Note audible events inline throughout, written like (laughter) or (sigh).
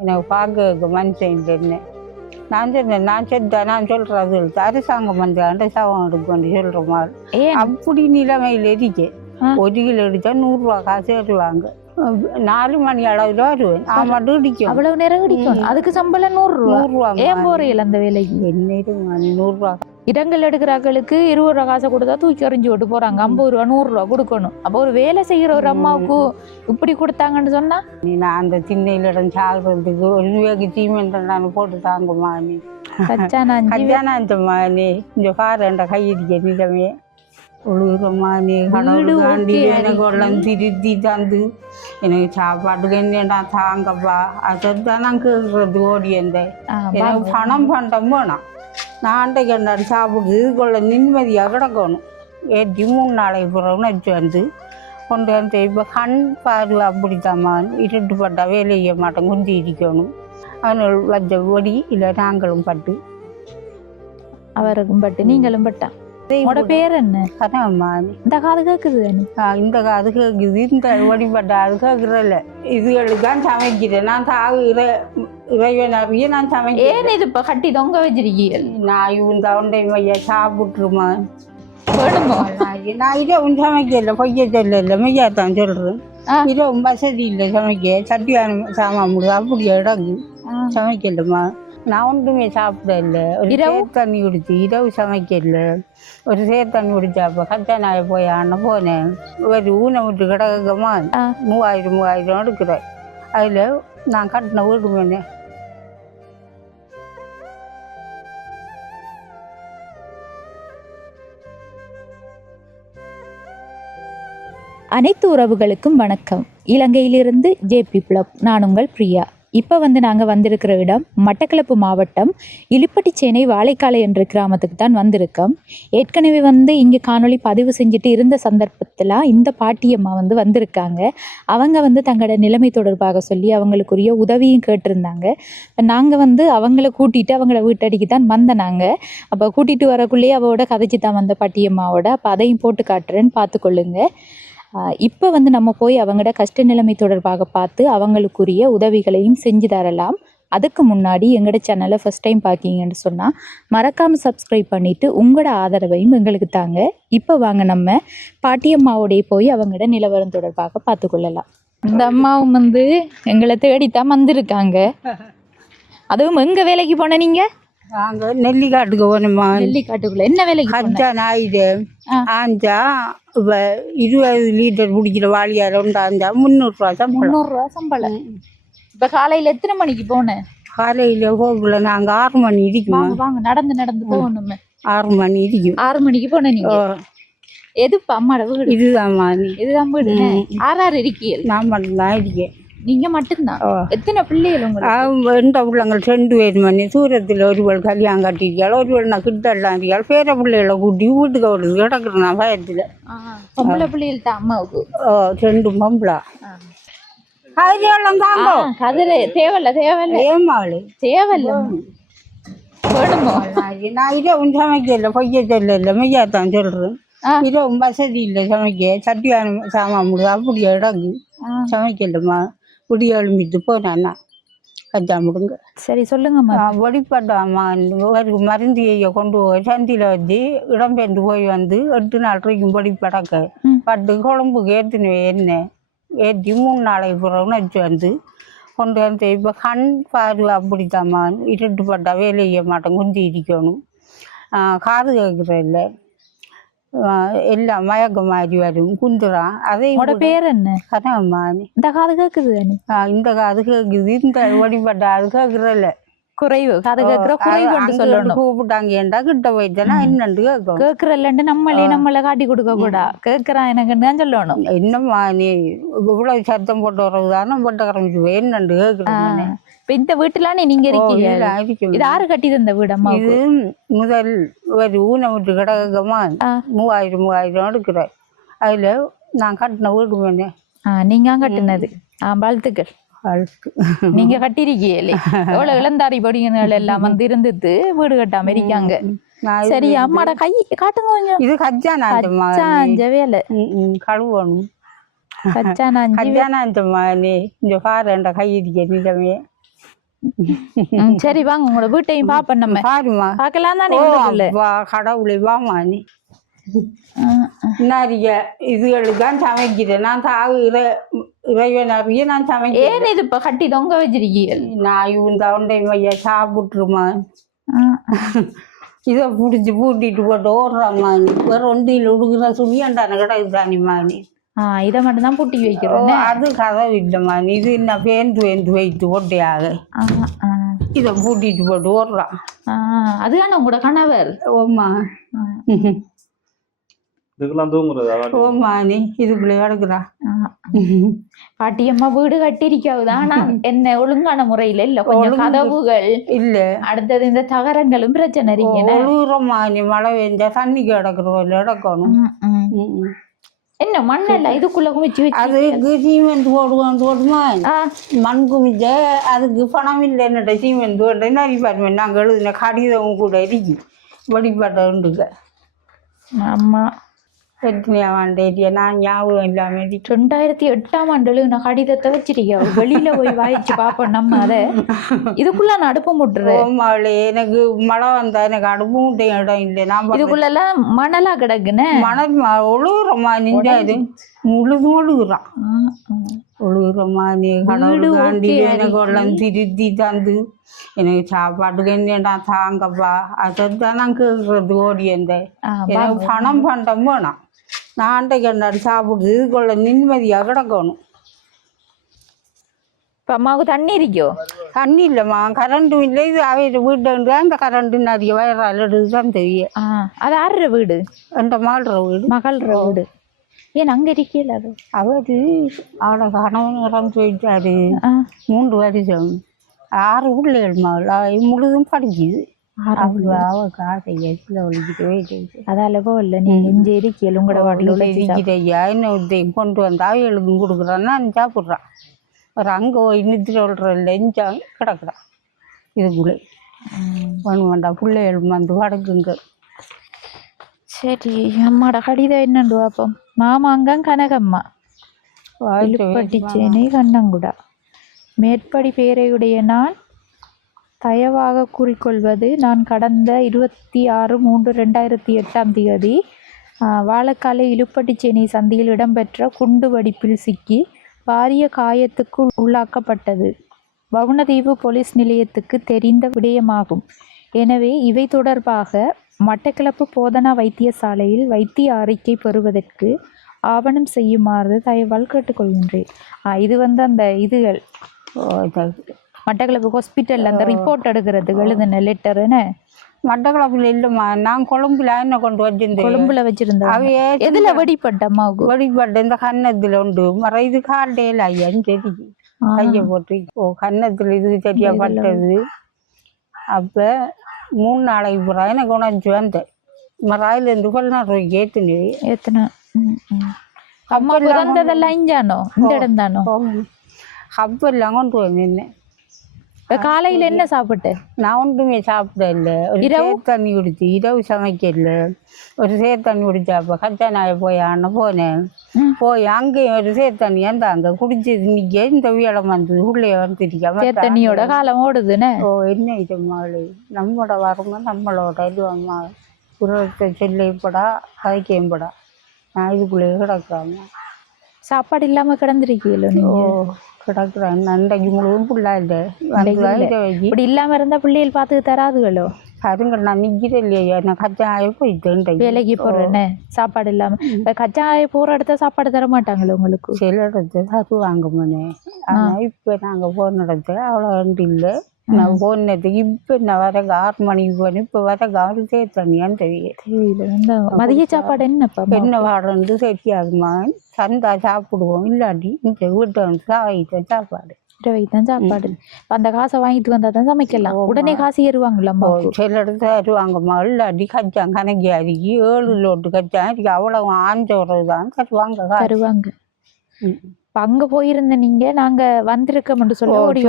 எனக்கு பார்க்க மனுஷன் என்ன? நான் சொன்னேன் நான் செத்தா நான் சொல்றது அரசாங்கம் வந்து அரசாங்கம் எடுக்கணும் சொல்ற மாதிரி. ஏன்? அப்படி நிலைமையில் இருக்கு ஆ. ஒரு கிலோ எடுத்தா நூறுரூவா காசு தருவாங்க நாலு மணி அளவில் வருவேன் நான் மட்டும் இடிக்கும் அவ்வளவு நேரம் கிடைக்கும் அதுக்கு சம்பளம் நூறு ரூபா நூறுரூவா ஏன் போறீங்க அந்த வேலைக்கு என்ன நூறுரூவா இடங்கள் எடுக்கிறாக்களுக்கு இருபது ரூபா காசை கொடுத்தா தூக்கி எறிஞ்சு விட்டு போறாங்க ஐம்பது ரூபா நூறு ரூபா கொடுக்கணும் அப்போ ஒரு வேலை செய்யற ஒரு அம்மாவுக்கு இப்படி கொடுத்தாங்கன்னு சொன்னா நீ நான் அந்த திண்ணையில் இடம் ஒரு ரூபாய்க்கு சீமெண்ட் நான் போட்டு தாங்குமா நீ கச்சா நஞ்சு கல்யாணம் ஆச்சம்மா நீ இந்த பாரு என்ற கையடிக்க நிலமே ஒழுகுறம்மா நீ கடவுளுக்காண்டி okay, எனக்கு. எல்லாம் திருத்தி தந்து எனக்கு சாப்பாட்டுக்கு என்னடா தாங்கப்பா அதான் நான் கேட்கறது ஓடி இருந்தேன் எனக்கு. பணம் பண்டம் வேணாம் நான் அன்றைக்கு என்னாடி சாப்பிடுது இதுக்குள்ள நிம்மதியாக கிடக்கணும் ஏற்றி மூணு நாளைக்கு பிறகு வச்சு வந்து கொண்டு வந்து இப்போ கண் பார்வை அப்படித்தாம்மா இருட்டுப்பட்டா வேலை செய்ய மாட்டோம் குந்தி இருக்கணும் அதனால் வச்ச ஒடி இல்லை நாங்களும் பட்டு அவருக்கும் பட்டு நீங்களும் பட்டா உங்களோட பேர் என்ன கனம்மா இந்த காது கேக்குது தானே? இந்த அது கேட்குது இந்த வழிபட்ட அது கேட்குறல்ல இதுகளுக்கு தான் சமைக்கிறேன். நான் இறை இறைவன் அறிய நான் சமைக்கிறேன். ஏன் இது இப்ப கட்டி தொங்க வச்சிருக்கீங்க நான் இவன் தவண்டை மையா சாப்பிட்டுருமா? நான் இரவும் சமைக்கல பொய்ய சொல்லல. மையா தான் சொல்கிறேன். இரவும் வசதி இல்லை சமைக்க. சட்டியான சாமான் முடியும் அப்படி இடங்கு. சமைக்கலம்மா நான் ஒன்றுமே சாப்பிடல ஒரு இரவு? தண்ணி குடிச்சு இரவு சமைக்கல. ஒரு சேர் தண்ணி குடிச்சாப்ப நாய போய் ஆன போனேன் ஒரு ஊனை விட்டு கிடக்கமா. மூவாயிரம் மூவாயிரம் எடுக்கிறேன் அதில் நான் கட்டின வீடு மேனே அனைத்து உறவுகளுக்கும் வணக்கம். இலங்கையிலிருந்து ஜேபி பிளப். நான் உங்கள் பிரியா. இப்போ வந்து நாங்கள் வந்திருக்கிற இடம் மட்டக்களப்பு மாவட்டம் இலுப்பட்டிச்சேனை வாழைக்காலை என்ற கிராமத்துக்கு தான் வந்திருக்கோம். ஏற்கனவே வந்து இங்கே காணொளி பதிவு செஞ்சுட்டு இருந்த சந்தர்ப்பத்தில் இந்த பாட்டியம்மா வந்து வந்திருக்காங்க. அவங்க வந்து தங்களோட நிலைமை தொடர்பாக சொல்லி அவங்களுக்குரிய உதவியும் கேட்டிருந்தாங்க. நாங்கள் வந்து அவங்கள கூட்டிகிட்டு அவங்கள வீட்டடிக்கு தான் வந்த நாங்கள் அப்போ கூட்டிகிட்டு வரக்குள்ளேயே அவளோட கதைச்சி தான் வந்த பாட்டியம்மாவோட அப்போ அதையும் போட்டு காட்டுறேன்னு பார்த்துக்கொள்ளுங்க இப்போ வந்து நம்ம போய் அவங்களோட கஷ்ட நிலைமை தொடர்பாக பார்த்து அவங்களுக்குரிய உதவிகளையும் செஞ்சு தரலாம். அதுக்கு முன்னாடி எங்களோட சேனலை ஃபஸ்ட் டைம் பார்க்கிங்கன்னு சொன்னால் மறக்காமல் சப்ஸ்கிரைப் பண்ணிவிட்டு உங்களோட ஆதரவையும் எங்களுக்கு தாங்க. இப்போ வாங்க நம்ம பாட்டியம்மாவோடைய போய் அவங்களோட நிலவரம் தொடர்பாக பார்த்துக்கொள்ளலாம் இந்த அம்மாவும் வந்து எங்களை தேடித்தான் வந்திருக்காங்க. (laughs) அதுவும் எங்கே வேலைக்கு போன நீங்கள் நாங்கள் நெல்லிக்காட்டுக்கு போனோம்மா நெல்லிக்காட்டுக்குள்ள. என்ன வேலைக்கு? கஞ்சா நாயுடு. ஆஞ்சா இப்ப இருபது லிட்டர் குடிக்கிற வாளியார் உண்டாந்தா முந்நூறுரூவா சம்பளம். முந்நூறுரூவா சம்பளம். இப்போ காலையில் எத்தனை மணிக்கு போனேன் காலையில் போகல நாங்கள் ஆறு மணி இருக்குமா வாங்க நடந்து நடந்து போகணுமே. ஆறு மணி இருக்கும் ஆறு மணிக்கு போன நீங்க? ஓ, எதுப்பா? அம்மாட வீடு. இதுதாம்மா. நீ இதுதான் வீடு ஆறு ஆறு இருக்கீங்க நான் மட்டும்தான் இருக்கேன் நீங்க மட்டும்தான். எத்தனை பிள்ளைகள் எந்த பிள்ளைங்கள் ரெண்டு பேர் மணி. தூரத்தில் ஒருவள் கல்யாணம் கட்டிருக்காள் ஒருவள் நான் கிட்டலாம் இருக்காள் பேர பிள்ளைகளை கூட்டி வீட்டுக்கு வருது கிடக்குறேன் நான் பயத்தில் பொம்பளை பிள்ளைகள் தான் அம்மாவுக்கு. ஓ ரெண்டு பொம்பளை. கதிரை தேவையில்ல தேவையில்ல. ஏமாளு. தேவையில்ல. வேணுமோ நான் இரவும் சமைக்கல பொய்ய சொல்லல மெய்யா தான் சொல்கிறேன் ஆ. இரவும் வசதி இல்லை சமைக்க சட்டியான சாமான் முடியும் அப்படி இடங்கு சமைக்கலம்மா. குடி எழும்பிட்டு போனாண்ணா கஜா முடுங்க. சரி சொல்லுங்கம்மா வழிபட்டாம்மா ஒரு மருந்து கொண்டு போய் சந்தியில் வச்சு இடம்பெயர்ந்து போய் வந்து எட்டு நாள் வரைக்கும் வழிபடக்க. பட்டு குழம்புக்கு ஏற்றினு என்ன ஏற்றி மூணு நாளைக்கு பிறகு வச்சு வந்து கொண்டு வந்து இப்போ கண் பார்வை அப்படித்தாம்மா இருட்டுப்பட்டா வேலை செய்ய மாட்டோம் குந்தி இருக்கணும் காது கேட்குற இல்லை எல்லாம் மயக்க மாதிரி வரும் குந்துறான் அதையும் உங்களோட பேர் என்ன கனம்மா இந்த காது கேக்குது தானே இந்த காது கேட்குது இந்த வழிபட்ட அது கேட்குறல்ல குறைவு காது கேக்குற குறைவுன்னு சொல்லணும் கூப்பிட்டாங்க ஏன்டா கிட்ட போயிட்டேன்னா என்னண்டு கேட்கும் கேக்குறல்லன்ட்டு நம்மளே நம்மள காட்டி கொடுக்க கூடா கேக்குறான் எனக்குன்னு தான் சொல்லணும் என்னம்மா நீ இவ்வளவு சத்தம் போட்டு வர்றது தானே போட்டு ஆரம்பிச்சு என்னண்டு கேட்குறேன் இந்த வீட்டுல நீங்க இருக்கீங்க. இது யாரு கட்டி தந்த வீடு அம்மாவுக்கு இது முதல் ஒரு ஊனை விட்டு கிடக்கமா. மூவாயிரம் மூவாயிரம் எடுக்கிற அதுல நான் கட்டின வீடு வேணே நீங்க கட்டுனது. ஆ வாழ்த்துக்கள் நீங்க கட்டிருக்கீங்களே. எவ்வளவு இளந்தாரி பொடியங்கள் எல்லாம் வந்து இருந்தது வீடு கட்டாம இருக்காங்க சரி அம்மாட கை காட்டுங்க கொஞ்சம். இது கஜானாஞ்சம்மா கச்சாஞ்ச வேலை. கழுவணும். கச்சானாஞ்சி கல்யாணம் நீ. இந்த பாரு என்ற கை இடிக்க நிலமே ம், சரி வாங்க உங்களோட வீட்டையும் பாப்போம் நம்ம. பாருமா பார்க்கலாம் தானே. அப்பா கடவுளே வாமா நீ. நிறைய இதுகளுக்கு தான் சமைக்கிறேன். நான் தாவு இறை இறைவன் அறிய நான் சமைக்கிறேன். ஏன் இது இப்ப கட்டி தொங்க வச்சிருக்கீங்க? நான் இவன் தவுண்டை மையா சாப்பிட்டுருமா? இதை பிடிச்சி பூட்டிட்டு போட்டு ஓடுறாம்மா நீ. வேற ஒன்றியில் உடுக்குற சுழியாண்டான கிடக்கு தானிம்மா நீ. இதை மட்டும் தான் பூட்டி வைக்கிறோம் அது கதவு இல்லைம்மா. இது என்ன பேந்து வேந்து வைத்து ஆ. இதை பூட்டிட்டு போட்டு ஓடுறான். ஆ, அதுதானே உங்களோட கணவர்? ஆ. பாட்டியம்மா வீடு கட்டிருக்காவுது ஆனா என்ன ஒழுங்கான முறையில இல்ல. கொஞ்சம். கதவுகள். இல்லை. அடுத்தது இந்த தகரங்களும் பிரச்சனை இருக்கீங்க மழை பெஞ்சா தண்ணி கிடக்குறோம். கிடக்கணும் ம். என்ன மண்ணல்ல இதுக்குள்ள குமிச்சு அதுக்கு சீமெண்ட் போடுவோம் போடுமா மண் குமிச்ச அதுக்கு பணம் இல்லை என்னட்ட சீமெண்ட் போட்டேன்னா டிபார்ட்மெண்ட் நாங்கள் எழுதின கடிதம் கூட இருக்கு. வழிபட்டதுண்டுக்க ஆமா எத்தனையா வாண்டேரியா நான் ஞாபகம் இல்லாமல் ரெண்டாயிரத்தி எட்டாம் ஆண்டுல நான் கடிதத்தை வச்சிருக்கா வெளியில போய் வாயிச்சு பாப்போம் நம்ம அத. இதுக்குள்ள நான் அடுப்பு முட்டுற ஓமாவளே எனக்கு மழை வந்தா எனக்கு அடுப்பு மூட்டை இடம் இல்லை. நான் இதுக்குள்ள எல்லாம் மணலா கிடக்குன்னு? மணல் ம- ஒழுகுறம்மா நிஞ்சா இது முழுதும் ஒழுகுறான் ம், ம். ஒழுகுறம்மா நீ கடவுள் தாண்டி எனக்கு எல்லாம் திருத்தி தந்து. எனக்கு சாப்பாட்டுக்கு என்னடா தாங்கப்பா? அதைத்தான் நான் கேட்கறது ஓடி இருந்தேன் எனக்கு பணம் பண்டம் வேணாம் நான் அண்டைக்கு அண்டாடி சாப்பிடுறது. இதுக்குள்ள நிம்மதியாக கிடக்கணும். இப்ப அம்மாவுக்கு தண்ணி இருக்கோ தண்ணி இல்லைம்மா. கரண்ட்டும் இல்லை. இது அவையிட்ட வீட்டு அந்த கரண்ட்டு நிறைய வயரால் எடுத்து தான் தெரியும். அது ஆறுற வீடு? எந்த மாடுற வீடு. மகள்ற வீடு. ஏன் அங்க இருக்கல அது? அவர் அவளை கணவன் இறந்து போயிட்டாரு மூன்று வருஷம். ஆறு பிள்ளைகள் மகள். முழுதும் படிக்குது. காசை எச்சில் ஒழிக்கிட்டு போயிட்டு அதால போகல நீங்க இங்க இருக்கல உங்களோட வாட்டில் கொண்டு வந்து அவைகளுக்கும் கொடுக்குறான்னா சாப்பிட்றான். ஒரு அங்கே நித்திர விடுறதில்ல இஞ்சா கிடக்குறான். இதுக்குள்ளே. ஒன்று வேண்டாம். பிள்ளைகள் வந்து வடக்குங்க. சரி அம்மாட கடிதம் என்னண்டு பாப்போம்? மாமாங்கம் கனகம்மா. பட்டிச்சேனை கண்ணங்குடா. மேற்படி பேரையுடைய நான் தயவாக கூறிக்கொள்வது நான் கடந்த இருபத்தி ஆறு மூன்று ரெண்டாயிரத்தி எட்டாம் தேதி ஆ, வாழக்காலை இலுப்பட்டிச்சேனை சந்தியில் இடம்பெற்ற குண்டு வடிப்பில் சிக்கி பாரிய காயத்துக்கு உள்ளாக்கப்பட்டது. வவுணதீவு போலீஸ் நிலையத்துக்கு தெரிந்த விடயமாகும். எனவே இவை தொடர்பாக மட்டக்கிளப்பு போதனா வைத்தியசாலையில் வைத்திய அறிக்கை பெறுவதற்கு ஆவணம் செய்யுமாறு தயவால் கேட்டுக்கொள்கின்றேன். இது வந்து அந்த இதுகள் மட்டக்களப்பு ஹாஸ்பிட்டல்ல அந்த ரிப்போர்ட் எடுக்கிறதுக்கு எழுதின லெட்டருன்னு மட்டக்களப்பில் இல்லைம்மா. நான் கொழும்புல என்ன கொண்டு வச்சிருந்தேன்? கொழும்புல வச்சிருந்தோம் அவையே எதுல வெடிப்பட்ட அம்மாவுக்கு வழிபட்ட இந்த கன்னத்தில் உண்டு. மற இது காட்டையில் ஐயான்னு ஆ. கையை போட்டு. ஓ கன்னத்தில் இது சரியா பட்டது. அப்போ மூணு நாளைக்கு பிறகு எனக்கு உணர்ச்சி வந்தேன். மறாயிலேருந்து கொள்ளாரு ஏற்றுனு எத்தனை ம், ம். அம்மா பிறந்ததெல்லாம் இஞ்சானோ? இந்த இடம் தானோ? கப்பெல்லாம் கொண்டு வந்து நின்னேன். இப்ப காலையில என்ன சாப்பிட்டு? நான் ஒன்றுமே சாப்பிடல ஒரு இரவு? சேர் தண்ணி குடிச்சு இரவு சமைக்கல. ஒரு சேர் தண்ணி குடிச்சாப்ப கச்சா நாய போய் ஆன போனேன். போய் அங்கேயும் ஒரு சேர் தண்ணி அந்த குடிச்சது நிற்க இந்த வீடம் வந்து உள்ளே வந்துருக்காம தண்ணியோட காலம் ஓடுதுன்னு? ஓ என்ன இது மகளே நம்மளோட வரமா நம்மளோட இது அம்மா. உருவத்தை சொல்லிப்படா கதைக்கப்படா நான் இதுக்குள்ளே கிடக்குறாங்க சாப்பாடு இல்லாம கிடந்திருக்கீங்களோ ஓ கிடக்குறேன் அன்றைக்கு முழுவதும் புள்ளா இல்லை. வந்து இல்லை. வயிறை வைக்கி இப்படி இல்லாம இருந்தா பிள்ளைகள் பார்த்து தராதுகளோ? பாருங்க நான் நிற்கிறேன் இல்லையா? நான் கச்சாய போயிட்டேன் வேலைக்கு போறேன்னு சாப்பாடு இல்லாம. கச்சாய போற இடத்த சாப்பாடு தர மாட்டாங்களோ உங்களுக்கு? சில இடத்துல தருவாங்க மனே. ஆனால் இப்போ நாங்கள் போன இடத்துல அவ்வளோ இல்லை. நான் போனதுக்கு இப்போ நான் வர ஆறு மணிக்கு போனேன். இப்போ வர கவனம் சேர்த்தனியான்னு தெரியும் தெரியல. மதிய சாப்பாடு என்னப்பா? என்ன வாடந்து சரியாகுமா சந்தா சாப்பிடுவோம். இல்லாட்டி இந்த வீட்டை வந்து சாப்பாடு. இரவை தான் சாப்பாடு. அந்த காசை வாங்கிட்டு வந்தா தான் சமைக்கலாம். உடனே காசு ஏறுவாங்களா சில இடத்துல தருவாங்கம்மா. இல்லாட்டி கச்சான் கணக்கி அரிக்கி ஏழு லோட்டு கச்சான் அரிக்கி அவ்வளோ ஆஞ்சோறது தான் தருவாங்க. தருவாங்க. அங்க போயிருந்த நீங்க நாங்க வந்திருக்கோம்னு சொல்லி ஓடி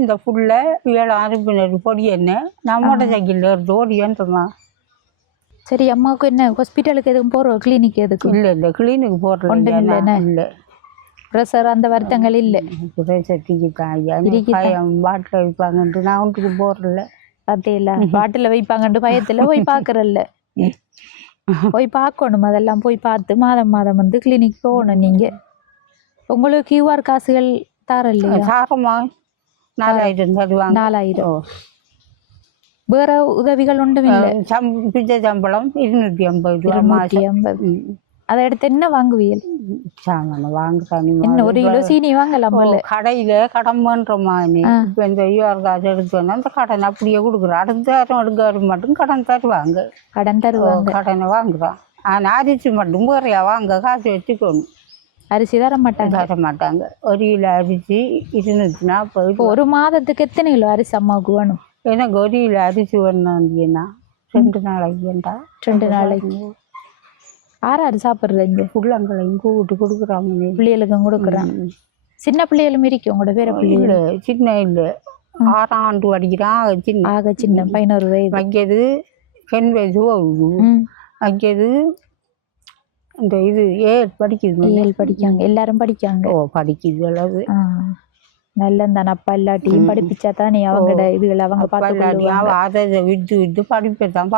இந்த புள்ள ஏழு அனுப்பினர் பொடி என்ன? நம்மோட சைக்கிள் ஒரு ஓடியன்றமா சரி அம்மாவுக்கு என்ன ஹாஸ்பிட்டலுக்கு எதுவும் போறோம் கிளினிக் எதுக்கும்? இல்லை இல்லை இல்லைண்ணே. போடுறது இல்லை ப்ரெஷர் அந்த வருத்தங்கள் இல்லை? பயம் பாட்டில் வைப்பாங்கன்ட்டு நான் ஒன்றுக்கு போறதில்ல. பார்த்தேல பாட்டில் வைப்பாங்கன்ட்டு பயத்துல போய் பார்க்கறல்ல (laughs) போய் பார்க்கணும் அதெல்லாம் போய் பார்த்து மாதம் மாதம் வந்து கிளினிக் போகணும் நீங்க. உங்களுக்கு கியூஆர் காசுகள் தர இல்லையா சாரமா நாலாயிரம் தருவாங்க நாலாயிரம். வேற உதவிகள் ஒன்றும் இல்லை? பிச்சை சம்பளம் இருநூற்றி ஐம்பது ரூபா இருநூற்றி ஐம்பது. அதை எடுத்து என்ன வாங்குவீர்கள்? சாமான வாங்குறாங்க என்ன ஒரு கிலோ சீனி வாங்கலாம் கடையில கடன் பண்ற மாதிரி ஆ. இப்ப இந்த யூஆர் காசு எடுத்தோன்னா அந்த கடனை அப்படியே கொடுக்குறோம் அடுத்த வாரம் எடுக்க மட்டும் கடன் தருவாங்க. கடன் தருவாங்க. கடனை வாங்குறோம் ஆனா அரிசி மட்டும் குறையா வாங்க காசு வச்சுக்கணும். அரிசி தர மாட்டாங்க. தர மாட்டாங்க. ஒரு கிலோ அரிசி இருநூத்தி நாற்பது இப்போ ஒரு மாதத்துக்கு எத்தனை கிலோ அரிசி அம்மாவுக்கு வேணும் எனக்கு ஒரு கிலோ அரிசி வேணும்னா ரெண்டு நாளைக்குண்டா ரெண்டு நாளைக்கு. ஆறாறு சாப்பிட்றது இங்க? புள்ளங்களையும் கூப்பிட்டு கொடுக்குறாங்க பிள்ளைகளுக்கும் கொடுக்குறேன் சின்ன பிள்ளைகளும் இருக்கு உங்களோட பேர பிள்ளைகள்? சின்ன இல்லை. ஆறாம் ஆண்டு படிக்கிறான் சின்ன. ஆக சின்ன பதினோரு வயது. வைக்கிறது பெண் ம். வைக்கிறது இந்த இது ஏ படிக்குது ஏழு படிக்காங்க எல்லாரும் படிக்காங்க ஓ படிக்குது அளவு. நல்லந்தான் அப்பா இல்லாட்டியும் படிப்பிச்சா தானே அவங்களோட இதுகளை அவங்க பார்த்து அதை விட்டு விட்டு படிப்பை தான்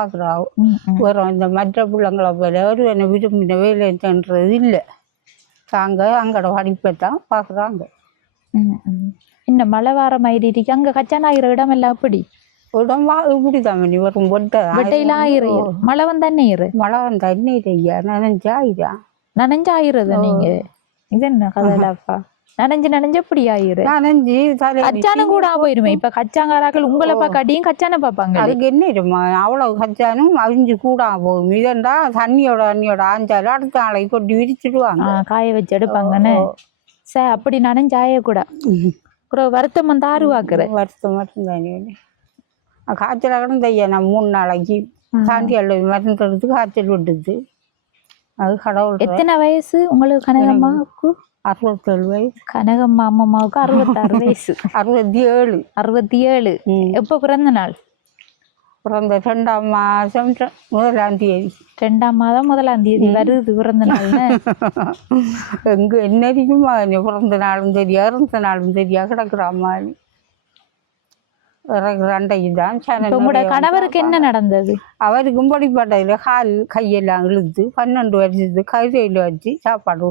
ம். வரும். இந்த மற்ற பிள்ளைங்களை போல ஒரு என்னை விரும்பின வேலை தன்றது இல்லை. தாங்க அங்கட படிப்பை தான் பார்க்குறாங்க. இந்த மழை வார மாதிரி இருக்கு. அங்க கச்சான் ஆகிற இடம் எல்லாம் எப்படி? உடம்பா இப்படி தான் பண்ணி வரும் பொட்டை வெட்டையில ஆயிரும் மழை வந்தானே இரு. மழை வந்த நீர் ஐயா நனைஞ்சா நனைஞ்சு எப்படி ஆயிரு? நனைஞ்சு கச்சானும் கூட போயிருமே இப்ப கச்சாங்காராக்கள் உங்களை பார்க்காட்டியும் கச்சான பாப்பாங்க அதுக்கு என்ன இருமா அவ்வளவு கச்சானும் அவிஞ்சு கூட போகும் இதண்டா தண்ணியோட தண்ணியோட ஆஞ்சாலும் அடுத்த நாளைக்கு கொட்டி விரிச்சிடுவாங்க. காய வச்சு எடுப்பாங்கன்னு. சே அப்படி நனைஞ்சு ஆயக்கூடா அப்புறம் வருத்தம் வந்து ஆறுவாக்குற வருஷம் மட்டும்தானே காய்ச்சல் கிடந்த ஐயா நான் மூணு நாளைக்கு தாண்டி அல்ல மருந்து எடுத்து காய்ச்சல் விட்டுது அது கடவுள் எத்தனை வயசு உங்களுக்கு கனகம்மாவுக்கு அறுபத்தேழு வயசு. கனகம்மா அம்மம்மாவுக்கு அறுபத்தாறு (laughs) வயசு. அறுபத்தி ஏழு அறுபத்தி ஏழு. எப்போ பிறந்த நாள்? பிறந்த ரெண்டாம் மாதம் முதலாம் தேதி. ரெண்டாம் மாதம் முதலாம் தேதி வருது பிறந்த நாள்னு. எங்க என்னைக்குமா நீ பிறந்த நாளும் தெரியா இறந்த நாளும் தெரியா கிடக்குறாம்மா. அன்றைக்கு தான் உங்களோட கணவருக்கு என்ன நடந்தது? அவருக்கும் படிப்பாட்டையில் கால் கையெல்லாம் இழுத்து பன்னெண்டு வருஷத்து கைதையில் வச்சு சாப்பாடு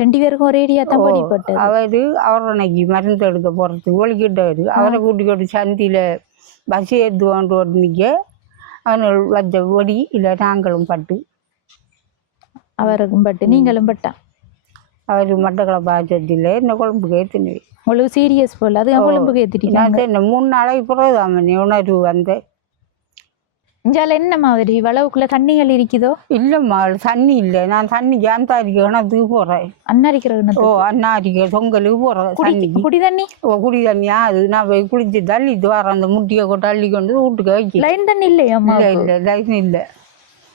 ரெண்டு பேருக்கும் ஒரேடியா தான் படிப்பட்டது. அவரு அவரனைக்கு மருந்து எடுக்க போகிறதுக்கு ஒழிக்கிட்டவர். அவரை கூட்டிக்கிட்டு சந்தியில் பஸ் ஏற்று கொண்டு நிற்க அவனு வச்ச ஒடி இல்லை நாங்களும் பட்டு. அவருக்கும் பட்டு நீங்களும் பட்டா? அவர் மட்டக்களை பாய்ச்சத்தில் என்ன குழம்புக்கு ஏற்றுனு உங்களுக்கு சீரியஸ் போல. அது கொழும்புக்கு என்ன மூணு நாளைக்கு பிறகுதான் மணி உணர்வு வந்தேன் இஞ்சால என்ன மாதிரி? வளவுக்குள்ள தண்ணிகள் இருக்குதோ? இல்லைம்மா தண்ணி இல்லை. நான் தண்ணி ஜாந்தாரிக்கு கிணத்துக்கு போகிறேன் அன்னரிக்கிற ஓ அண்ணாரிக்கு தொங்கலுக்கு போகிறேன் தண்ணிக்கு குடி தண்ணி? ஓ குடி தண்ணியா? அது நான் போய் குளிச்சு தள்ளிட்டு வரேன். அந்த முட்டியை கொண்டு அள்ளி கொண்டு வீட்டுக்கு வைக்க லைன் தண்ணி இல்லையா இல்லை இல்லை லைன் இல்லை.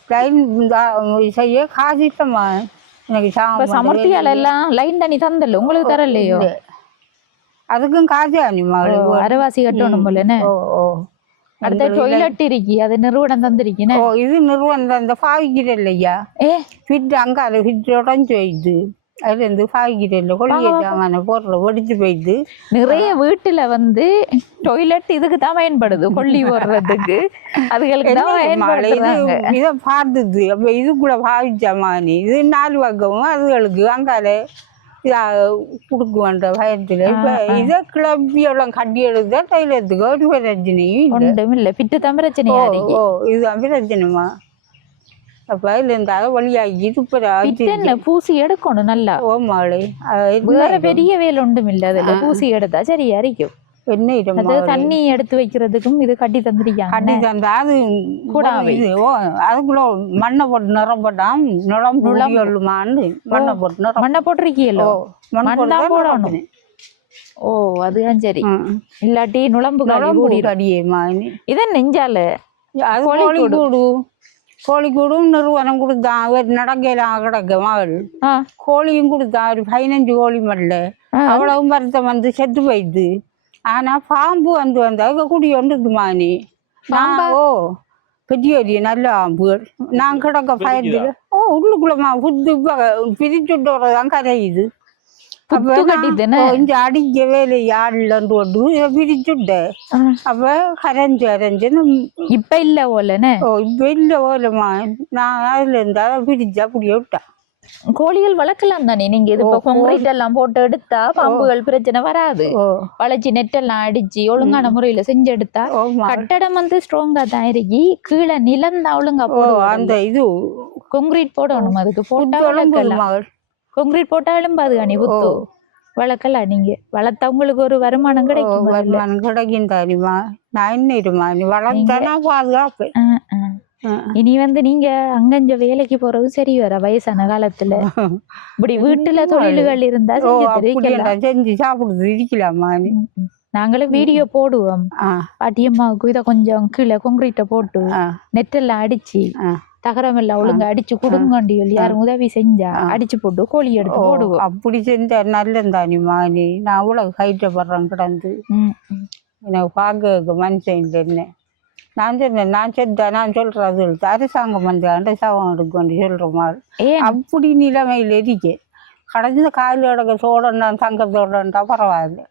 லைன் செய்ய காசிட்டம்மா எனக்கு இப்ப சாமான் சமர்த்தியால எல்லாம் லைன் தண்ணி தந்தல உங்களுக்கு தரலையோ. அதுக்கும் காசு அரைவாசி கட்டணும் போல ஓ ஓ. அடுத்த டொய்லெட் இருக்கி அது நிறுவனம் தந்திருக்கீங்க ஓ இது நிறுவனம் இந்த பாவிக்கிற இல்லையா ஏ? ஃபிட் அங்கே அது ஃபிட் உடஞ்சி போயிடுது. அதுலேருந்து பாவிக்கிற இல்லை கொள்ளியாங்க போடுற ஒடிச்சு போயிடுது. நிறைய வீட்டுல வந்து டொய்லெட் இதுக்கு தான் பயன்படுது கொல்லி போடுறதுக்கு. அதுகளுக்கு தான் பயன்படுத்துறாங்க. இதை பார்த்தது. அப்போ இது கூட பாவிச்சாமா நீ? இது நாலு பக்கமும் அதுகளுக்கு அங்கால கொடுக்குவான்ற பயத்தில் இப்போ இதை கிளப்பி எவ்வளோ கட்டி எடுத்தா தைலத்துக்கு ஒரு பிரச்சனையும் ஒன்றும் இல்ல பிட்டு தான் பிரச்சனையா ஓ இதுதான் பிரச்சனைமா அப்போ இருந்தாலும் வழியாகி சூப்பராக பூசி எடுக்கணும் நல்லா? ஓ மாலை. வேற பெரிய வேலை ஒன்றும் இல்ல அதுல பூசி எடுத்தா சரியா இருக்கும் என்ன அது தண்ணி எடுத்து வைக்கிறதுக்கும் இது கட்டி தந்திருக்காங்க. கட்டி தந்தா அது கூடாவை. இது ஓ அதுக்குள்ள மண்ணை போட்டு நிரம்பட்டாம் நுழம்பு சொல்லுமான்னு மண்ணை போட்டு நிரம்ப மண்ணை போட்டிருக்கீங்களோ? மண் போட்டு தான் போடணும். ஓ அதுதான் சரி. இல்லாட்டி நுழம்பு நுழம்பு நீ. இதான் நெஞ்சால. கோழிக்கூடு கோழிக்கூடும் நிறுவனம் கொடுத்தான். அவர் நடக்கலாம் கிடக்க மகள் ஆ. கோழியும் கொடுத்தான். ஒரு பதினஞ்சு கோழி மல்ல ஆ. அவ்வளவும் வருத்தம் வந்து செத்து போயிடுது. ஆனா பாம்பு வந்து வந்தா குடி ஒன்றுமா நீ? நான் ஓ பெரிய நல்ல பாம்புகள் நான் கிடக்க பயத்துல ஓ உள்ளுக்குள்ளமா புத்து பிரிச்சுட்டு வரதான் கட்டிதானே கொஞ்சம் அடிக்கவே இல்லை யாழ்லன்னு போட்டு இதை பிரிச்சுட்டேன். அப்ப கரைஞ்சு கரைஞ்சு இப்ப இல்ல போலன்னு ஓ இப்போ இல்லை ஓலமா நான் அதுல இருந்து பிரிச்சு அப்படியே விட்டேன். கோழிகள் வளர்க்கலாம் தானே? நீங்க இது கொங்கிரீட் எல்லாம் போட்டு எடுத்தா பாம்புகள் பிரச்சனை வராது. வளைச்சி நெட்டெல்லாம் அடிச்சு ஒழுங்கான முறையில செஞ்சு எடுத்தா கட்டடம் வந்து ஸ்ட்ராங்கா தான் இருக்கு. கீழே நிலம் தான் ஒழுங்கா ஓ போடுவோம் அந்த இது. கொங்கிரீட் போடணும். அதுக்கு போட்டா வளர்க்கலாம். கொங்கிரீட் போட்டா எழும்பாது அணி புத்து வளர்க்கலாம் நீங்க. வளர்த்தவங்களுக்கு ஒரு வருமானம் கிடைக்கும். வருமானம் கிடைக்கும் தானிமா நான் என்ன இருமா நீ வளர்த்தானா பாதுகாப்பு. இனி வந்து நீங்க அங்கஞ்ச வேலைக்கு போறது சரி வர வயசான காலத்துல. இப்படி (laughs) வீட்டுல தொழில்கள் இருந்தா செஞ்சு சாப்பிடுறது இருக்கலாமா. நாங்களும் வீடியோ போடுவோம். ஆ. பாட்டியம்மாவுக்கு இதை கொஞ்சம் கீழே கொங்கிரீட்டை போட்டு நெட்டெல்லாம் அடிச்சு. தகரம் எல்லாம் ஒழுங்கா அடிச்சு குடுங்கண்டி யாரும் உதவி செஞ்சா அடிச்சு போட்டு கோழி எடுத்து போடுவோம். அப்படி செஞ்சா நல்லந்தானிமா நீ நான் அவ்வளவு கஷ்டப்படுறேன் கிடந்து. எனக்கு பார்க்க மனுஷன் இல்லைன்னு நான் சொன்னேன் நான் செத்தா நான் சொல்றது எழுத்து அரசாங்கம் வந்து அந்த சவம் எடுக்கணும் சொல்ற மாதிரி. ஏன்? அப்படி நிலைமையில் இருக்கு. கடைசியில் காயில் கிடக்க சோடன்னா தங்கத்தோடன்றா பரவாயில்ல.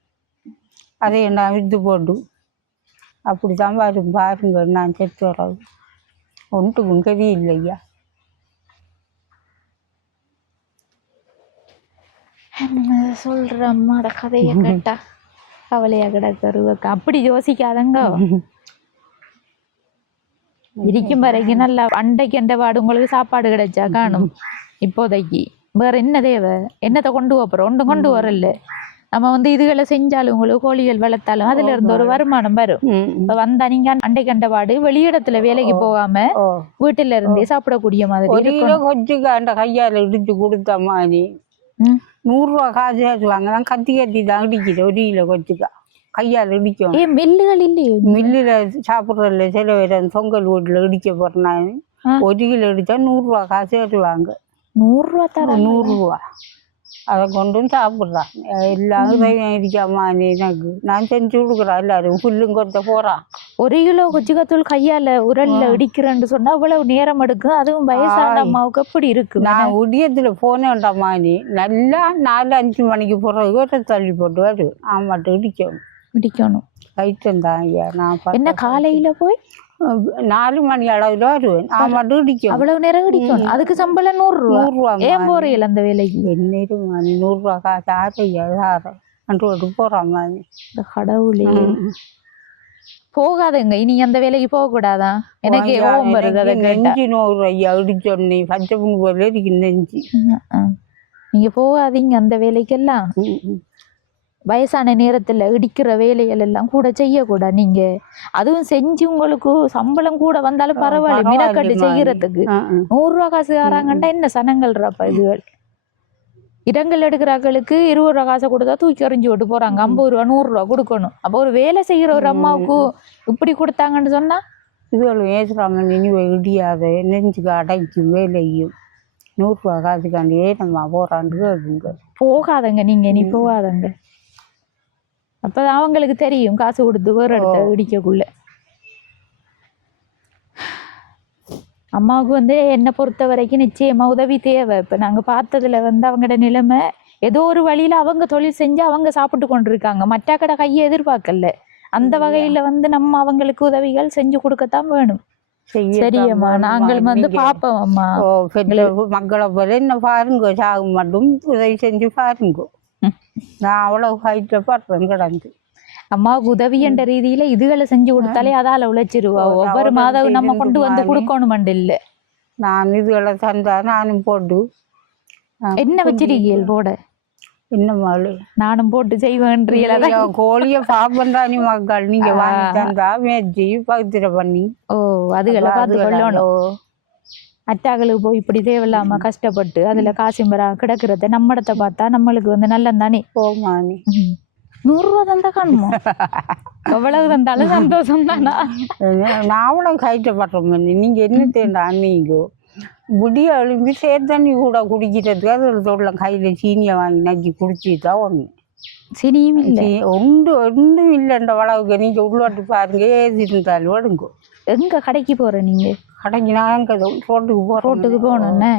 அதை நான் வித்து போட்டு அப்படி தான் பாருங்க பாருங்க நான் செத்து வர்றது ஒன்றுக்கும் கதி இல்லையா சொல்ற? அம்மாட கதைய கேட்டா (laughs) கவலையா கிடக்கருவக்கா அப்படி யோசிக்காதங்க. (laughs) இருக்கும் வரைக்கும் நல்லா அண்டைக்கு எந்த வாடு உங்களுக்கு சாப்பாடு கிடைச்சா காணும் இப்போதைக்கு வேற என்ன தேவை என்னத்தை கொண்டு போறோம் ஒன்றும் கொண்டு வரல நம்ம வந்து இதுகளை செஞ்சாலும் உங்களுக்கு கோழிகள் வளர்த்தாலும் அதுல இருந்து ஒரு வருமானம் வரும் வந்தா நீங்க அண்டை கண்டபாடு வெளியிடத்துல வேலைக்கு போகாம வீட்டுல இருந்தே சாப்பிடக்கூடிய மாதிரி கொச்சுக்கு அந்த கையால் இடிச்சு கொடுத்த மாதிரி ம். நூறுரூவா காசு நான் கத்தி கத்தி தான் இடிக்கிறேன் ஒரு கிலோ கொச்சுக்கா கையால் இடிக்கும் ஏ மில்லுகள் இல்லையோ மில்லில் சாப்பிட்றதுல சில பேர் அந்த பொங்கல் வீட்டில் இடிக்க போகிறேன். ஒரு கிலோ இடித்தா நூறுரூவா காசு ஏற்றுவாங்க நூறு ரூபா தர நூறுரூவா. அதை கொண்டு வந்து சாப்பிட்றான் எல்லாம் இருக்காமா நீ எனக்கு நான் செஞ்சு கொடுக்குறேன். எல்லாரும் புல்லும் கொடுத்த போகிறான் ஒரு கிலோ கொச்சிக்கத்தூள் கையால உரல்ல இடிக்கிறேன்னு சொன்னா அவ்வளவு நேரம் எடுக்கும். அதுவும் வயசான. அம்மாவுக்கு எப்படி இருக்கு? நான் உடியத்தில் போனேன்டாமா நீ? நல்லா நாலு அஞ்சு மணிக்கு போகிறதுக்கு ஒரு தள்ளி போட்டு வருவேன். நான் மட்டும் இடிக்கும் இடிக்கணும் கைட்டம் தான் ஐயா நான் என்ன காலையில போய் நாலு மணி அளவில் வருவேன் நான் மட்டும் இடிக்கும் அவ்வளவு நேரம் இடிக்கணும் அதுக்கு சம்பளம் நூறு ரூபா நூறுரூவா ஏன் போறீங்க அந்த வேலைக்கு என்னையும் நூறுரூவா காசு ஆசையா சாரேன் அன்று போகிறான் மாதிரி இந்த கடவுளே போகாதங்க இனி அந்த வேலைக்கு போக கூடாதா எனக்கு ஓம் வருது அதை நெஞ்சு நோறு ஐயா இடிச்சோன்னே பச்சை புண்ணு போல இருக்கு நெஞ்சு ம், ம். நீங்க போகாதீங்க அந்த வேலைக்கெல்லாம். வயசான நேரத்துல இடிக்கிற வேலைகள் எல்லாம் கூட செய்யக்கூடாது நீங்க. அதுவும் செஞ்சு உங்களுக்கு சம்பளம் கூட வந்தாலும் பரவாயில்ல. மினக்கட்டு. நூறு ரூபா காசு தராங்கண்டா என்ன சனங்கள்றாப்பா இதுகள்? இடங்கள் எடுக்கிறாக்களுக்கு இருபது ரூபா காசை கொடுத்தா தூக்கி எறிஞ்சு விட்டு போறாங்க. ஐம்பது ரூபா நூறு ரூபா கொடுக்கணும். அப்போ ஒரு வேலை செய்யற ஒரு அம்மாவுக்கு இப்படி கொடுத்தாங்கன்னு சொன்னா? இதுகள் ஏசுறாம நினைவு இடியாத நெஞ்சுக்கு அடைக்கும் வேலையும். நூறுரூவா காசுக்காண்டி ஏனம்மா போகிறான்னு கேட்குங்க போகாதங்க நீங்க நீ போகாதங்க. அப்ப அவங்களுக்கு தெரியும். காசு கொடுத்து வேற இடத்த இடிக்கக்குள்ள. அம்மாவுக்கு வந்து என்னை பொறுத்த வரைக்கும் நிச்சயமா உதவி தேவை. இப்ப நாங்க பார்த்ததுல வந்து அவங்களோட நிலைமை ஏதோ ஒரு வழியில அவங்க தொழில் செஞ்சு அவங்க சாப்பிட்டு கொண்டிருக்காங்க. மற்ற கடை கையை எதிர்பார்க்கல. அந்த வகையில வந்து நம்ம அவங்களுக்கு உதவிகள் செஞ்சு கொடுக்கத்தான் வேணும். சரியம்மா நாங்கள் வந்து பாப்போம் அம்மா. மக்களை போல என்ன பாருங்க சாகு மட்டும் உதவி செஞ்சு பாருங்க. நான் அவ்வளவு கஷ்டப்படுறேன் கிடந்து அம்மாவுக்கு உதவி என்ற ரீதியில இதுகளை செஞ்சு கொடுத்தாலே அதால உழைச்சிருவா. ஒவ்வொரு மாதம் நம்ம கொண்டு வந்து கொடுக்கணும் இல்ல. நான் இதுகளை தந்தா நானும் போட்டு என்ன வச்சிருக்கீள் போட? என்ன மாலு நானும் போட்டு செய்வேன்றீங்களா கோழிய பாப்பந்தானி மக்கள். நீங்க வாங்கி தந்தா மேய்ச்சி பகுத்திர பண்ணி. ஓ அதுகளை பார்த்து கொள்ளணும். ஓ, அட்டாக்களுக்கு போய் இப்படி தேவையில்லாம கஷ்டப்பட்டு அதுல காசிம்பரா கிடக்குறத நம்மடத்தை பார்த்தா நம்மளுக்கு வந்து நல்லம் தானே? போமானி நூறு ரூபா தந்தா காணுமோ? எவ்வளவு தந்தாலும் சந்தோஷம் தானா நான் அவ்வளவு கஷ்டப்படுறேன் நீங்க என்ன தேண்டா நீங்க முடிய எழும்பி சேர்த்தண்ணி கூட குடிக்கிறதுக்கு அது தொழில கையில சீனியை வாங்கி நக்கி குடிச்சிட்டா ஒண்ணு சினியும் இல்ல? ஒன்று ஒன்றும் இல்லைன்ற வளவுக்கு நீங்க உள்ளாட்டு பாருங்க ஏது இருந்தாலும் எடுங்க. எங்க கடைக்கு போற நீங்க? கடைக்கு நாங்கள் ரோட்டுக்கு போகிறோம் ரோட்டுக்கு போகணும்னே?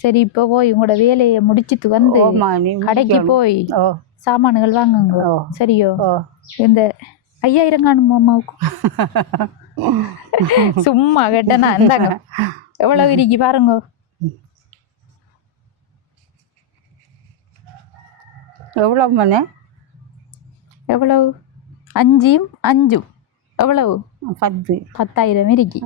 சரி இப்போ போய் உங்களோட வேலையை முடிச்சிட்டு வந்து கடைக்கு. போய் ஓ. சாமான்கள் வாங்குங்க. சரியோ? இந்த ஐயாயிரம் காணும் அம்மாவுக்கு? (laughs) சும்மா கேட்டனா இந்தாங்க. எவ்வளவு இருக்கு பாருங்க. எவ்வளோ மணி? எவ்வளவு? அஞ்சும் அஞ்சும். எவ்வளவு? பத்து. பத்தாயிரம் இருக்கு.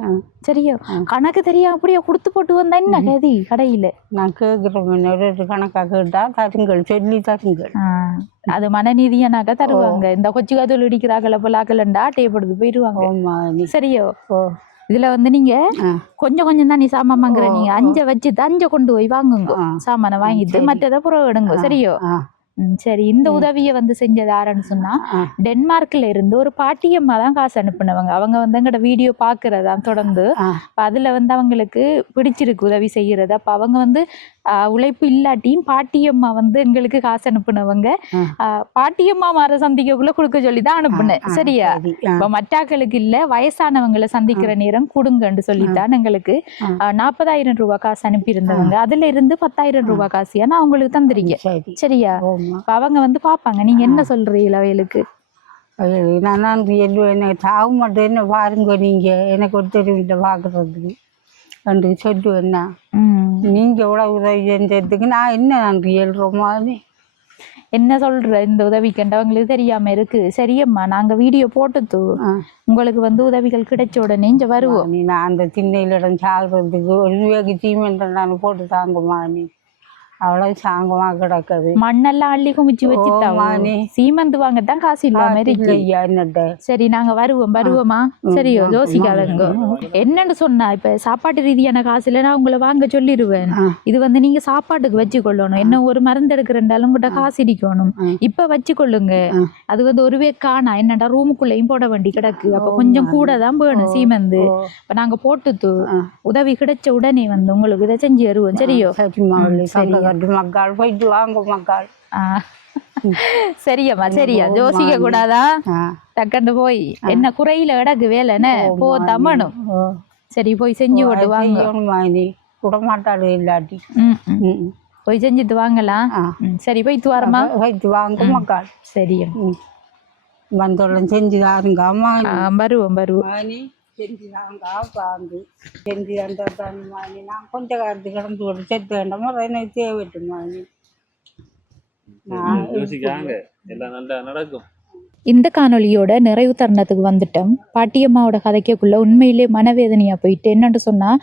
சரியோ. கணக்கு தெரியாம அப்படியே கொடுத்து போட்டு வந்தா என்ன கதி கடையில? நான் கேட்குறேன் ஒரு கணக்காக கேட்டால் தருங்கள் சொல்லி தருங்கள். அது மனநீதியனாக்க தருவாங்க. இந்த கொச்சு கதூல் இடிக்கிறாங்கள பொலாக்கலண்டா ஆட்டையப்படுத்து போயிடுவாங்க. சரியோ? இதுல வந்து நீங்க கொஞ்சம் கொஞ்சம் தான் நீ சாமான் வாங்குற. நீங்க. அஞ்ச வச்சு அஞ்ச கொண்டு போய் வாங்குங்க. சாமானை வாங்கிட்டு. மற்றதை புறவு எடுங்க ஆ, சரியோ? சரி. இந்த உதவியை வந்து செஞ்சது யாருன்னு சொன்னா டென்மார்க்ல இருந்து ஒரு பாட்டியம்மா தான் காசு அனுப்புனவங்க. அவங்க வந்து எங்கட வீடியோ பாக்குறதா தொடர்ந்து அதுல வந்து அவங்களுக்கு பிடிச்சிருக்கு உதவி செய்யறது. அப்ப அவங்க வந்து உழைப்பு இல்லாட்டியும் பாட்டியம்மா வந்து எங்களுக்கு காசு அனுப்புனவங்க. பாட்டியம்மா மாற சந்திக்கக்குள்ள கொடுக்க சொல்லி தான் அனுப்புனேன். சரியா? இப்ப மட்டாக்களுக்கு இல்ல வயசானவங்களை சந்திக்கிற நேரம் கொடுங்கன்னு சொல்லித்தான் எங்களுக்கு. நாற்பதாயிரம் ரூபாய் காசு அனுப்பியிருந்தவங்க. அதுல இருந்து பத்தாயிரம் ரூபாய் காசு நான் உங்களுக்கு தந்துறீங்க சரி சரியா? அவங்க வந்து பாப்பாங்க நீங்க என்ன சொல்றீங்க அவைகளுக்கு நான் என்ன தாவு மட்டும் என்ன பாருங்க நீங்க. எனக்கு ஒருத்தர் வீட்டை பார்க்குறதுக்கு என்று சொல்லுவேன் நான் ம். நீங்க எவ்வளோ உதவி செஞ்சதுக்கு நான் என்ன நன்றி எழுறோமா என்ன சொல்ற? இந்த உதவி கண்டவங்களுக்கு தெரியாம இருக்கு. சரியம்மா நாங்க வீடியோ போட்டுத்து உங்களுக்கு வந்து உதவிகள் கிடைச்ச உடனே இங்க வருவோம். நீ நான் அந்த திண்ணையிலிடம் சாகுறதுக்கு ஒரு வேகு சீமெண்ட் நான் போட்டு தாங்கம்மா நீ? அவ்வளோ சாங்கமா கிடக்குது மண்ணெல்லாம் அள்ளி குமிச்சு வச்சுட்டா மானே. சீமந்து வாங்கத்தான் காசு இல்லாம இருக்கு சரி நாங்க வருவோம் வருவோமா சரியோ யோசிக்காதங்க என்னன்னு சொன்னா இப்ப சாப்பாட்டு ரீதியான காசுல நான் உங்களை வாங்க சொல்லிடுவேன். இது வந்து நீங்க சாப்பாட்டுக்கு வச்சுக்கொள்ளணும் என்ன ஒரு மருந்து எடுக்கிறண்டாலும் உங்கள்கிட்ட காசு இடிக்கணும். இப்ப வச்சுக்கொள்ளுங்க ஆ. அது வந்து ஒருவே காணா என்னடா ரூமுக்குள்ளேயும் போட வேண்டி கிடக்கு அப்ப கொஞ்சம் கூட தான் வேணும் சீமந்து இப்ப நாங்க போட்டுத்து ஆ. உதவி கிடைச்ச உடனே வந்து உங்களுக்கு இதை செஞ்சு தருவோம் சரியோ சரி கட்டு மக்கள் போயிட்டு வாங்க மக்கள் ஆ. சரியம்மா சரியா. மாமி. கூடாதா? டக்குன்னு போய். என்ன குறையில கிடக்கு வேலைன்னு போ ஓ. சரி போய் செஞ்சு போட்டு வாங்க. செய்யணுமா நீ விட மாட்டாளு இல்லாட்டி. போய் செஞ்சுட்டு வாங்கலாம் சரி போய் துவாரமா போயிட்டு வாங்க மக்கள் சரி ம். வந்தோடனே செஞ்சு தாருங்க வருவோம் வருவோம் செஞ்சு நாங்கள் பாந்து செஞ்சு அந்த தண்ணி வாங்கி நான் கொஞ்ச காலத்து கிடந்து ஒரு செத்து வேண்டாமோ எனக்கு தேவைட்டு வாங்கி. நான் யோசிக்காங்க. எல்லாம் நல்லா நடக்கும். இந்த காணொலியோட நிறைவு தருணத்துக்கு வந்துட்டோம். பாட்டியம்மாவோட கதைக்கக்குள்ளே உண்மையிலே மனவேதனையாக போயிட்டு என்னென்னு சொன்னால்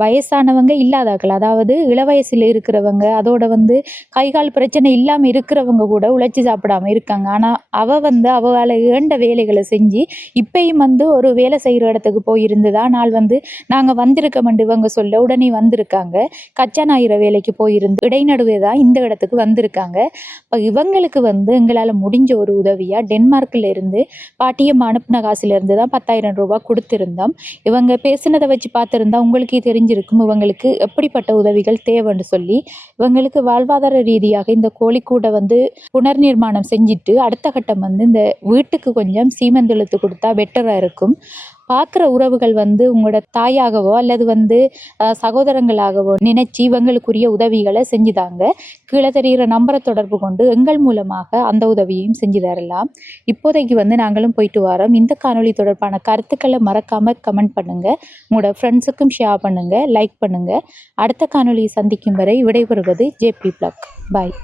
வயசானவங்க இல்லாதாக்கள் அதாவது இளவயசில் இருக்கிறவங்க அதோட வந்து கை கால் பிரச்சனை இல்லாமல் இருக்கிறவங்க கூட உழைச்சி சாப்பிடாம இருக்காங்க. ஆனால் அவள் வந்து அவளால் ஏண்ட வேலைகளை செஞ்சு இப்பயும் வந்து ஒரு வேலை செய்கிற இடத்துக்கு போயிருந்ததா? நாள் வந்து நாங்கள் வந்திருக்கமெண்டு இவங்க சொல்ல உடனே வந்திருக்காங்க. கச்சா ஞாயிறு வேலைக்கு போயிருந்து இடைநடுவே தான் இந்த இடத்துக்கு வந்திருக்காங்க. இப்போ இவங்களுக்கு வந்து எங்களால் முடிஞ்ச ஒரு உதவியாக டென்மார்க்கில் இருந்து பாட்டியம் அனுப்பின காசுலேருந்து தான் பத்தாயிரம் ரூபாய் கொடுத்துருந்தோம். இவங்க பேசினதை வச்சு பார்த்துருந்தா உங்களுக்கே தெரிஞ்சிருக்கும். இவங்களுக்கு எப்படிப்பட்ட உதவிகள் தேவைன்னு சொல்லி இவங்களுக்கு வாழ்வாதார ரீதியாக இந்த கோழிக்கூடை வந்து புனர்நிர்மாணம் செஞ்சுட்டு அடுத்த கட்டம் வந்து இந்த வீட்டுக்கு கொஞ்சம் சீமெந்து இழுத்து கொடுத்தா பெட்டராக இருக்கும். பார்க்குற உறவுகள் வந்து உங்களோட தாயாகவோ அல்லது வந்து சகோதரங்களாகவோ நினைச்சு இவங்களுக்குரிய உதவிகளை செஞ்சுதாங்க. கீழே தெரிகிற நம்பரை தொடர்பு கொண்டு எங்கள் மூலமாக அந்த உதவியையும் செஞ்சு தரலாம் இப்போதைக்கு வந்து நாங்களும் போயிட்டு வரோம். இந்த காணொலி தொடர்பான கருத்துக்களை மறக்காம கமெண்ட் பண்ணுங்க. உங்களோட ஃப்ரெண்ட்ஸுக்கும் ஷேர் பண்ணுங்க லைக் பண்ணுங்க. அடுத்த காணொலியை சந்திக்கும் வரை விடைபெறுவது ஜேபி பிளக். பாய்.